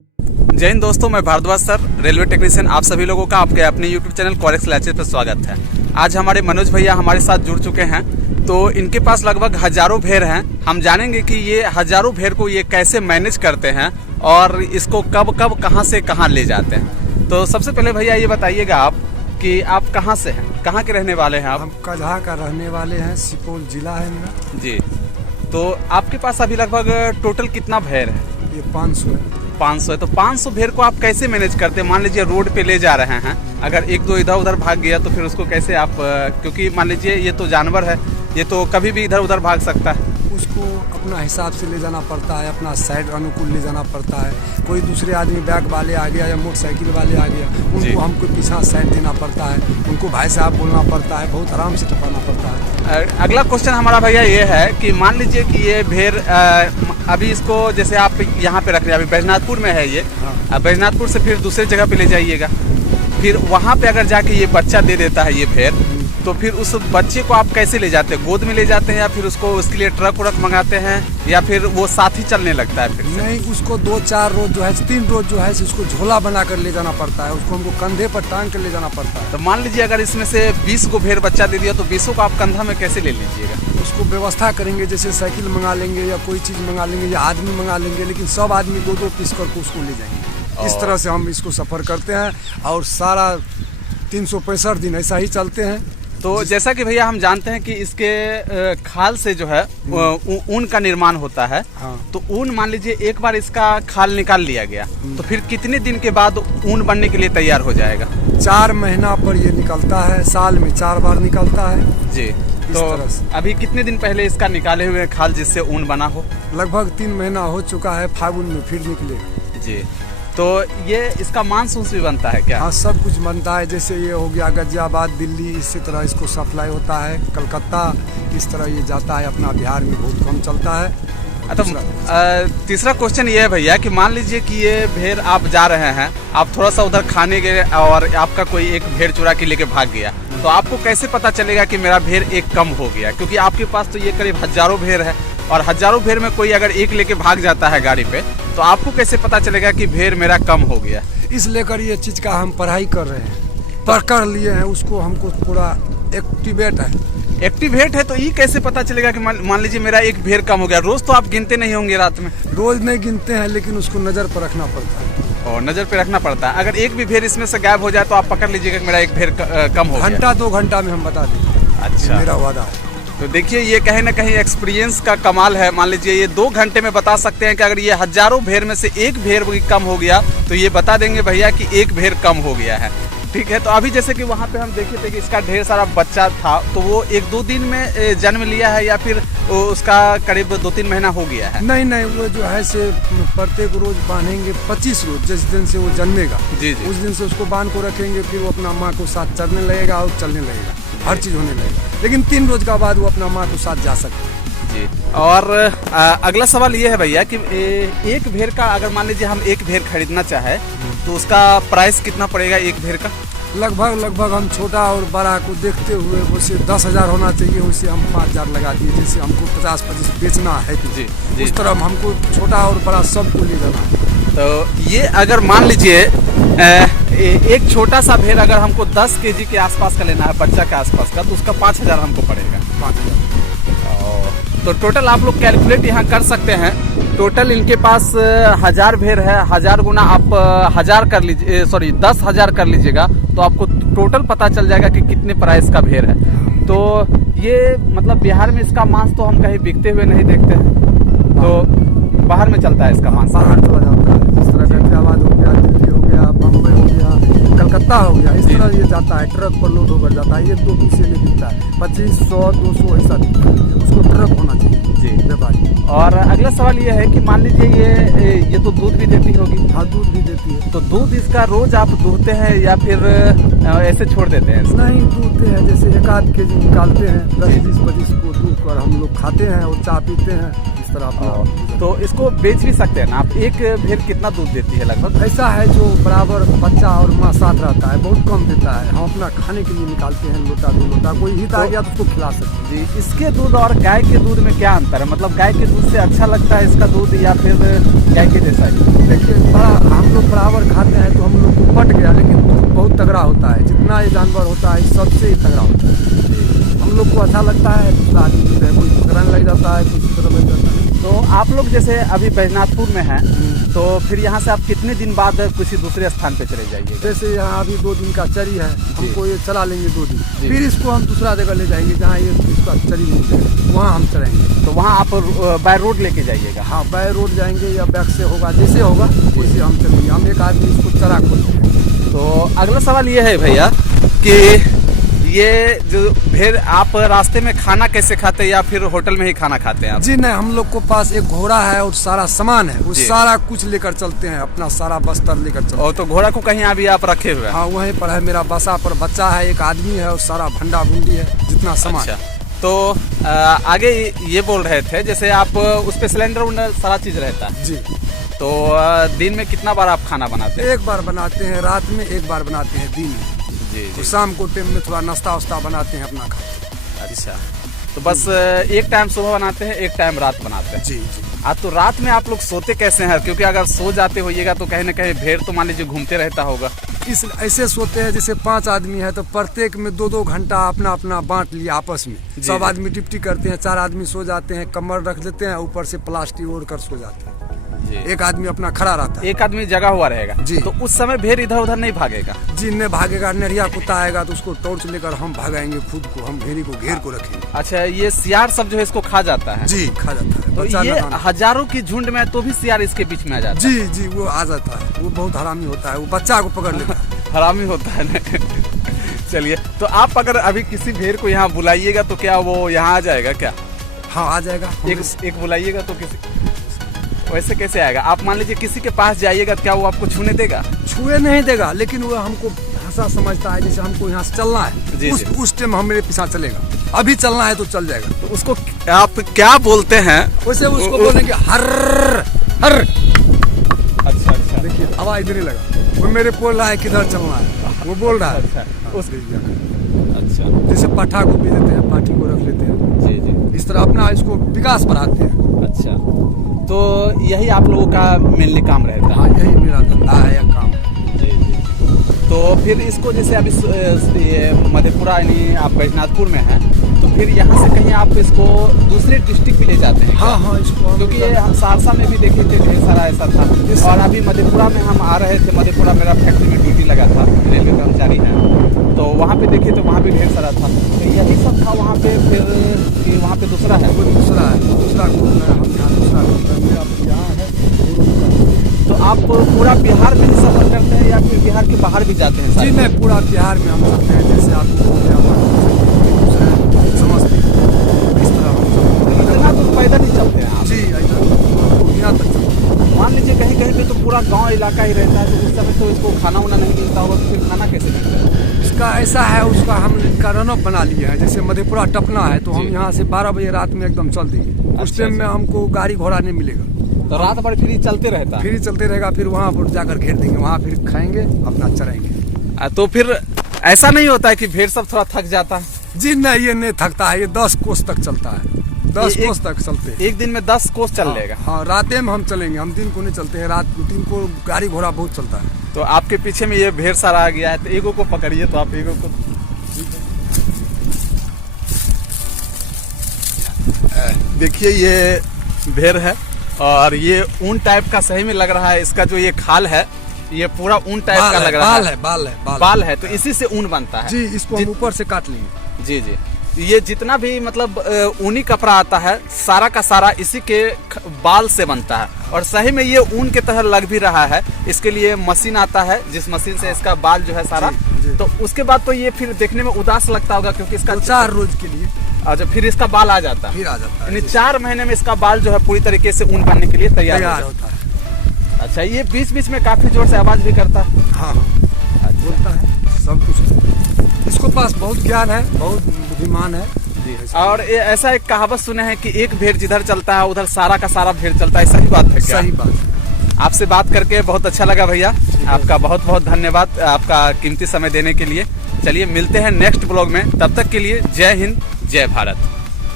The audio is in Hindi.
जय हिंद दोस्तों, मैं भारद्वाज सर, रेलवे टेक्नीशियन। आप सभी लोगों का आपके अपने यूट्यूब चैनल कोरेक्स लैचेस पर स्वागत है। आज हमारे मनोज भैया हमारे साथ जुड़ चुके हैं। तो इनके पास लगभग हजारों भेड़ हैं। हम जानेंगे कि ये हजारों भेड़ को ये कैसे मैनेज करते हैं और इसको कब कब कहां से कहां ले जाते हैं। तो सबसे पहले भैया ये बताइएगा आप कि आप कहां से हैं, कहां के रहने वाले हैं आप? हम कजहा का रहने वाले हैं, सुपौल जिला है मेरा। जी, तो आपके पास अभी लगभग टोटल कितना भेड़ है? ये 500 है। 500 है। तो 500 भेड़ को आप कैसे मैनेज करते हैं? मान लीजिए रोड पे ले जा रहे हैं, अगर एक दो इधर उधर भाग गया तो फिर उसको कैसे आप, क्योंकि मान लीजिए ये तो जानवर है, ये तो कभी भी इधर उधर भाग सकता है। उसको अपना हिसाब से ले जाना पड़ता है, अपना साइड अनुकूल ले जाना पड़ता है। कोई दूसरे आदमी बैग वाले आ गया या मोटरसाइकिल वाले आ गया, उनको हमको पीछा साइड देना पड़ता है, उनको भाई साहब बोलना पड़ता है, बहुत आराम से टपाना पड़ता है। अगला क्वेश्चन हमारा भैया ये है कि मान लीजिए कि ये भेड़ अभी इसको जैसे आप यहाँ पे रख रहे हैं, अभी बैजनाथपुर में है ये। हाँ। बैजनाथपुर से फिर दूसरी जगह पे ले जाइएगा, फिर वहाँ पे अगर जाके ये बच्चा दे देता है ये भेड़, तो फिर उस बच्चे को आप कैसे ले जाते हैं? गोद में ले जाते हैं या फिर उसको उसके लिए ट्रक व्रक मंगाते हैं या फिर वो साथ ही चलने लगता है? फिर नहीं, उसको 2-4 रोज जो है, 3 रोज जो है उसको झोला बना कर ले जाना पड़ता है, उसको हमको कंधे पर टांग कर ले जाना पड़ता है। तो मान लीजिए अगर इसमें से 20 को भेड़ बच्चा दे दिया तो 20 को आप कंधा में कैसे ले लीजिएगा? उसको व्यवस्था करेंगे, जैसे साइकिल मंगा लेंगे या कोई चीज़ मंगा लेंगे या आदमी मंगा लेंगे, लेकिन सब आदमी 2-2 पीस करके उसको ले जाएंगे। इस तरह से हम इसको सफ़र करते हैं और सारा 365 दिन ऐसा ही चलते हैं। तो जैसा कि भैया हम जानते हैं कि इसके खाल से जो है ऊन का निर्माण होता है। हाँ। तो ऊन मान लीजिए एक बार इसका खाल निकाल लिया गया तो फिर कितने दिन के बाद ऊन बनने के लिए तैयार हो जाएगा? 4 महीना पर ये निकलता है, साल में 4 बार निकलता है जी। तो तरह से। अभी कितने दिन पहले इसका निकाले हुए खाल जिससे ऊन बना हो? लगभग 3 महीना हो चुका है, फागुन में फिर निकले। जी। तो ये इसका मांस उस भी बनता है क्या? हाँ, सब कुछ बनता है। जैसे ये हो गया गाजियाबाद, दिल्ली, इसी तरह इसको सप्लाई होता है, कलकत्ता, इस तरह ये जाता है। अपना बिहार में बहुत कम चलता है। तो तीसरा क्वेश्चन ये है भैया कि मान लीजिए कि ये भेड़ आप जा रहे हैं, आप थोड़ा सा उधर खाने गए और आपका कोई एक भेड़ चुरा के लेके भाग गया, तो आपको कैसे पता चलेगा कि मेरा भेड़ एक कम हो गया? क्योंकि आपके पास तो ये करीब हजारों भेड़ है और हजारों भेड़ में कोई अगर एक लेके भाग जाता है गाड़ी पे, तो आपको कैसे पता चलेगा कि भेड़ मेरा कम हो गया? इस लेकर ये चीज़ का हम पढ़ाई कर रहे हैं, पढ़ लिए हैं उसको, हमको पूरा एक्टिवेट है। एक्टिवेट है तो ये कैसे पता चलेगा कि मान लीजिए मेरा एक भेड़ कम हो गया? रोज तो आप गिनते नहीं होंगे रात में? रोज नहीं गिनते हैं, लेकिन उसको नज़र पर रखना पड़ता है। और नजर पे रखना पड़ता है। अगर एक भी भेड़ इसमें से गायब हो जाए तो आप पकड़ लीजिएगा कि मेरा एक भेड़ कम हो गया। घंटा 2 घंटा में हम बता देंगे। अच्छा, मेरा वादा है। तो देखिए ये कहीं ना कहीं एक्सपीरियंस का कमाल है। मान लीजिए ये 2 घंटे में बता सकते हैं कि अगर ये हजारों भेड़ में से एक भेड़ भी कम हो गया तो ये बता देंगे भैया कि एक भेड़ कम हो गया है। ठीक है। तो अभी जैसे कि वहाँ पे हम देखे थे कि इसका ढेर सारा बच्चा था, तो वो 1-2 दिन में जन्म लिया है या फिर उसका करीब 2-3 महीना हो गया है? नहीं, वो जो है से प्रत्येक रोज बांधेंगे 25 रोज, जिस दिन से वो जन्मेगा जी जी, उस दिन से उसको बांध को रखेंगे, फिर वो अपना माँ को साथ चढ़ने लगेगा और चलने लगेगा, हर चीज़ होने लगेगा। लेकिन 3 रोज का बाद वो अपना माँ को साथ जा सकता है। जी। और अगला सवाल ये है भैया कि एक भेड़ का, अगर मान लीजिए हम एक भेड़ खरीदना चाहे तो उसका प्राइस कितना पड़ेगा एक भेड़ का? लगभग हम छोटा और बड़ा को देखते हुए वैसे 10,000 होना चाहिए, वैसे हम 5,000 लगा दिए। जैसे हमको 50-25 बेचना है तो जी, उस तरह हमको छोटा और बड़ा सबको ले जाना है। तो ये अगर मान लीजिए एक छोटा सा भेड़ अगर हमको 10 केजी के आसपास का लेना है, बच्चा के आसपास का, तो उसका 5,000 हमको पड़ेगा। 5,000। तो टोटल आप लोग कैलकुलेट यहाँ कर सकते हैं। टोटल इनके पास 1000 भेड़ है, 1000 गुना आप 1000 कर लीजिए, सॉरी 10,000 कर लीजिएगा तो आपको टोटल पता चल जाएगा कि कितने प्राइस का भेड़ है। तो ये मतलब बिहार में इसका मांस तो हम कहीं बिकते हुए नहीं देखते हैं, तो बाहर में चलता है इसका मांस? बाहर चला जाता है, जिस तरह गाजियाबाद हो गया, दिल्ली हो गया, बम्बई हो गया, कलकत्ता हो गया, इस तरह ये जाता है, ट्रक पर लोड होकर जाता है। ये 2 पीस नहीं बिकता है, 25, 100, 200 ऐसा बिकता है। उसको ट्रक होना चाहिए जी, व्यापारी। और अगला सवाल ये है कि मान लीजिए ये तो दूध भी देती होगी? हाँ, दूध भी देती है। तो दूध इसका रोज आप दूहते हैं या फिर ऐसे छोड़ देते हैं? नहीं, दूधते हैं, जैसे 1-8 केजी निकालते हैं, 10-20-25 को दूध कर हम लोग खाते हैं और चाय पीते हैं, इस तरह अपना। तो इसको बेच भी सकते हैं ना आप? एक भेड़ कितना दूध देती है लगभग? ऐसा है जो बराबर बच्चा और माँ साथ रहता है, बहुत कम देता है। हम अपना खाने के लिए निकालते हैं, लोटा 2 लोटा, कोई हित आ गया तो उसको खिला सकते हैं। जी। इसके दूध और गाय के दूध में क्या अंतर है? मतलब गाय के दूध से अच्छा लगता है इसका दूध या फिर गाय के जैसा ही? देखिए, बड़ा तगड़ा होता है, जितना ये जानवर होता है सबसे ही तगड़ा होता है। हम लोग को अच्छा लगता है, दूसरा आदमी जो है कोई पकड़ने लग जाता है, कोई तरह लग जाता है। तो आप लोग जैसे अभी बैजनाथपुर में हैं, तो फिर यहाँ से आप कितने दिन बाद किसी दूसरे स्थान पे चले जाइए? जैसे यहाँ अभी 2 दिन का चरी है, हमको ये चला लेंगे 2 दिन, फिर इसको हम दूसरा जगह ले जाएंगे जहाँ ये इसका चरी मिल जाए, वहाँ हम चलेंगे। तो वहाँ आप बाय रोड लेके जाइएगा? हाँ, बाय रोड जाएंगे या बैक से होगा, जैसे होगा वैसे हम चलेंगे। हम एक आदमी इसको चरा खोलते हैं। तो अगला सवाल ये है भैया कि ये जो भेड़ आप रास्ते में खाना कैसे खाते हैं, या फिर होटल में ही खाना खाते हैं आप? जी नहीं, हम लोग को पास एक घोड़ा है और सारा सामान है, वो सारा कुछ लेकर चलते हैं, अपना सारा बस्तर लेकर चलते हैं। और तो घोड़ा को कहीं अभी आप रखे हुए हैं? हाँ, वहीं पर है, मेरा बसा पर बच्चा है, एक आदमी है और सारा भंडा भुंडी है, जितना सामान। अच्छा, तो आगे ये बोल रहे थे जैसे आप उस पे सिलेंडर उलेंडर सारा चीज रहता है जी। तो दिन में कितना बार आप खाना बनाते हैं? एक बार बनाते हैं, रात में एक बार बनाते हैं, दिन में। जी तो जी। शाम को टाइम में थोड़ा नाश्ता वास्ता बनाते हैं, अपना खाते हैं। अच्छा, तो बस एक टाइम सुबह बनाते हैं, एक टाइम रात बनाते हैं? जी जी। तो रात में आप लोग सोते कैसे हैं? क्योंकि अगर सो जाते होइएगा तो कहीं ना कहीं भेड़ तो मान लीजिए घूमते रहता होगा। इस ऐसे सोते हैं जैसे 5 आदमी है तो प्रत्येक में 2-2 घंटा अपना अपना बांट लिया आपस में। सब आदमी डिप्टी करते हैं, 4 आदमी सो जाते हैं, कमर रख लेते हैं, ऊपर से प्लास्टिक ओढ़ कर सो जाते हैं। एक आदमी अपना खड़ा रहता है, एक आदमी जगा हुआ रहेगा जी। तो उस समय भेड़ इधर उधर नहीं भागेगा? जी नहीं भागेगा, नरिया कुत्ता आएगा तो उसको टॉर्च लेकर हम भगाएंगे, खुद को हम भेड़ी को घेर को रखेंगे। अच्छा, ये सियार सब जो है इसको खा जाता है? जी, खा जाता है। तो बच्चा ये नदान। हजारों की झुंड में तो भी सियार इसके बीच में आ जाता है? जी जी, वो आ जाता है, वो बहुत हरामी होता है, वो बच्चा को पकड़ लेता है। हरामी होता है ना। चलिए, तो आप अगर अभी किसी भेड़ को यहाँ बुलाइएगा तो क्या वो यहाँ आ जाएगा क्या? हाँ, आ जाएगा। एक बुलाइएगा तो किसी वैसे कैसे आएगा? आप मान लीजिए किसी के पास जाइएगा तो क्या वो आपको छूने देगा? छुए नहीं देगा, लेकिन वो हमको भाषा समझता है, जैसे हमको यहाँ से चलना है जी, उस टाइम हम मेरे पीछे चलेगा, अभी चलना है तो चल जाएगा। तो उसको आप क्या बोलते हैं? वैसे उसको बोलेंगे हर हर। अच्छा अच्छा, देखिए आवाज देने लगा, वो मेरे बोल रहा है किधर चलना है, वो बोल रहा है। अच्छा, जैसे पाठा को भी देते हैं, पाठी को रख लेते हैं, जी जी। इस तरह अपना इसको विकास बढ़ाते हैं। अच्छा, तो यही आप लोगों का मेनली काम रहता है? हाँ, यही मेरा धंधा है या काम। जी जी। तो फिर इसको जैसे अभी ये मधेपुरा यानी आप बैजनाथपुर में हैं, तो फिर यहाँ से कहीं आप इसको दूसरे डिस्ट्रिक्ट भी ले जाते हैं? हाँ हाँ, इसको क्योंकि ये हम सहरसा में भी देखे थे, ढेर सारा ऐसा था। और अभी मधेपुरा में हम आ रहे थे, मधेपुरा मेरा फैक्ट्री में ड्यूटी लगा था, रेलवे कर्मचारी हैं, तो वहाँ पे देखे तो वहाँ भी ढेर सारा था। तो यही सब था वहाँ पे, फिर कि वहाँ पे दूसरा है? वो दूसरा है, दूसरा ग्रुप है, हम यहाँ दूसरा ग्रुप है, मेरा यहाँ है। तो आप पूरा बिहार में ही सफर करते हैं या फिर बिहार के बाहर भी जाते हैं? जी नहीं, पूरा बिहार में हम चलते हैं, जैसे आपको हो गया समस्तीपुर, इस तरह हम चलते हैं। इतना तो पैदल ही चलते हैं आप? जी, यहाँ तक चलते हैं। मान लीजिए कहीं कहीं पे तो पूरा गांव इलाका ही रहता है, तो उस समय तो इसको खाना वाना नहीं मिलता होगा, तो फिर खाना कैसे मिलता है? इसका ऐसा है, उसका हम इनका रनअप बना लिए हैं, जैसे मधेपुरा टपना है तो हम यहाँ से 12 बजे रात में एकदम चल देंगे। उस टाइम में हमको गाड़ी घोड़ा नहीं मिलेगा, तो रात भर फिर चलते रहता है? फिर चलते रहेगा, फिर वहाँ पर जाकर घेर देंगे, वहाँ फिर खाएंगे, अपना चराएंगे। तो फिर ऐसा नहीं होता है कि भेड़ सब थोड़ा थक जाता है? जी नहीं, ये नहीं थकता है, ये 10 कोस तक चलता है, 10 कोस तक चलते हैं। एक दिन में 10 कोस चल लेगा? हाँ, रातें में हम चलेंगे, हम दिन को नहीं चलते हैं, रात दिन को गाड़ी घोड़ा बहुत चलता है। तो आपके पीछे में ये भेड़ सारा आ गया है, तो एगो को पकड़िए, तो आप एगो को देखिए, ये भेड़ है और ये ऊन टाइप का सही में लग रहा है। इसका जो ये खाल है ये पूरा ऊन टाइप का लग रहा है। बाल है, तो इसी से ऊन बनता है। जी, इसको हम ऊपर से काट लेंगे। जी जी। ये जितना भी मतलब ऊनी कपड़ा आता है, सारा का सारा इसी के बाल से बनता है, और सही में ये ऊन के तरह लग भी रहा है। इसके लिए मशीन आता है, जिस मशीन से इसका बाल जो है सारा, तो उसके बाद तो ये फिर देखने में उदास लगता होगा, क्योंकि इसका 4 रोज के लिए अच्छा फिर इसका बाल आ जाता है? फिर आ जाता है, यानी 4 महीने में इसका बाल जो है पूरी तरीके से ऊन बनने के लिए तैयार होता है। अच्छा, ये बीच बीच में काफी जोर से आवाज भी करता है? हाँ, बोलता है सब कुछ। इसको पास बहुत ज्ञान है, बहुत बुद्धिमान है। और ऐसा एक कहावत सुने हैं कि एक भेड़ जिधर चलता है उधर सारा का सारा भेड़ चलता है, सही बात है क्या? सही बात। आपसे बात करके बहुत अच्छा लगा भैया, आपका बहुत बहुत धन्यवाद आपका कीमती समय देने के लिए। चलिए मिलते हैं नेक्स्ट ब्लॉग में, तब तक के लिए जय हिंद, जय भारत।